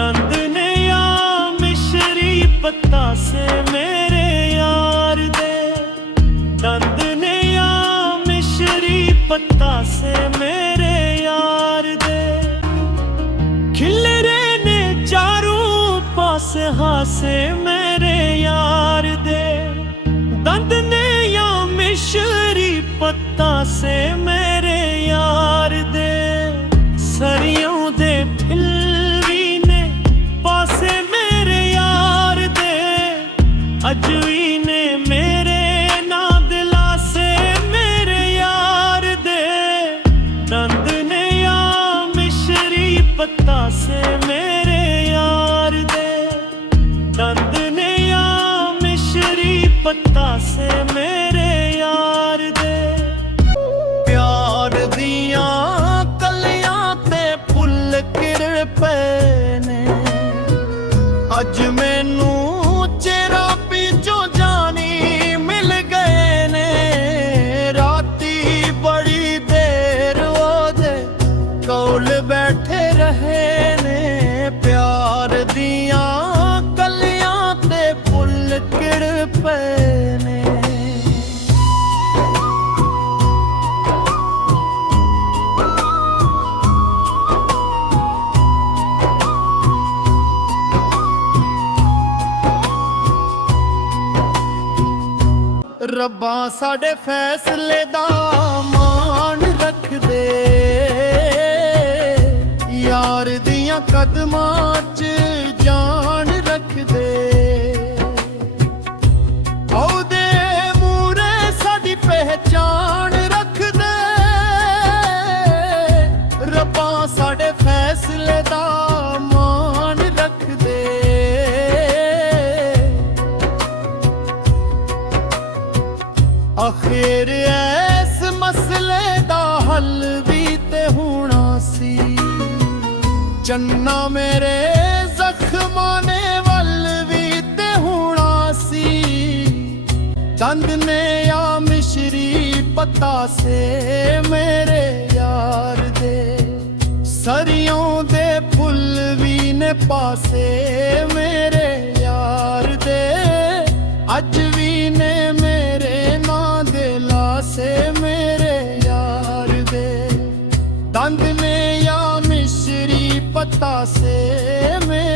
दंद ने या मिश्री पत्ता से मेरे यार दे, दंद ने या मिश्री पत्ता से मेरे यार दे। खिलरे ने चारों पास हासे मेरे यार दे, दंद ने या मिश्री पत्ता से मेरे यार दे। सरियों दे फिल्वी ने पासे मेरे यार दे, अजवी ने मेरे ना दिलासे मेरे यार दे। दंद ने या मिश्री पत्ता से मेरे यार दे, दंद ने या मिश्री पत्ता से मेरे यार दे। प्यार दिया कलियां ते फुल किर पे ने, अज मैनू चेहरा पिछो जानी मिल गए ने। राती बड़ी देर ओदे कोल बैठे रहे ने, प्यार दिया कलियां ते फुल किर पे ने। रब्बा साडे फैसले दा मान रख दे, यार दियां कदमां च जान रख दे। औदे मूरे साडी पहचान रख दे, रब्बा साडे फैसले दा मान रख दे। आखिर ऐस मसले दा हल भी ते होना सी, चन्ना मेरे जख्मां ने वल भी ते होना सी। दंद ने या मिश्री पत्ता से मेरे यार दे, सरियों दे फुल भी ने पासे मेरे यार दे। अज भी ने मेरे ना दिलासे मेरे यार दे, दंद ने या मिश्री पत्ता से मेरे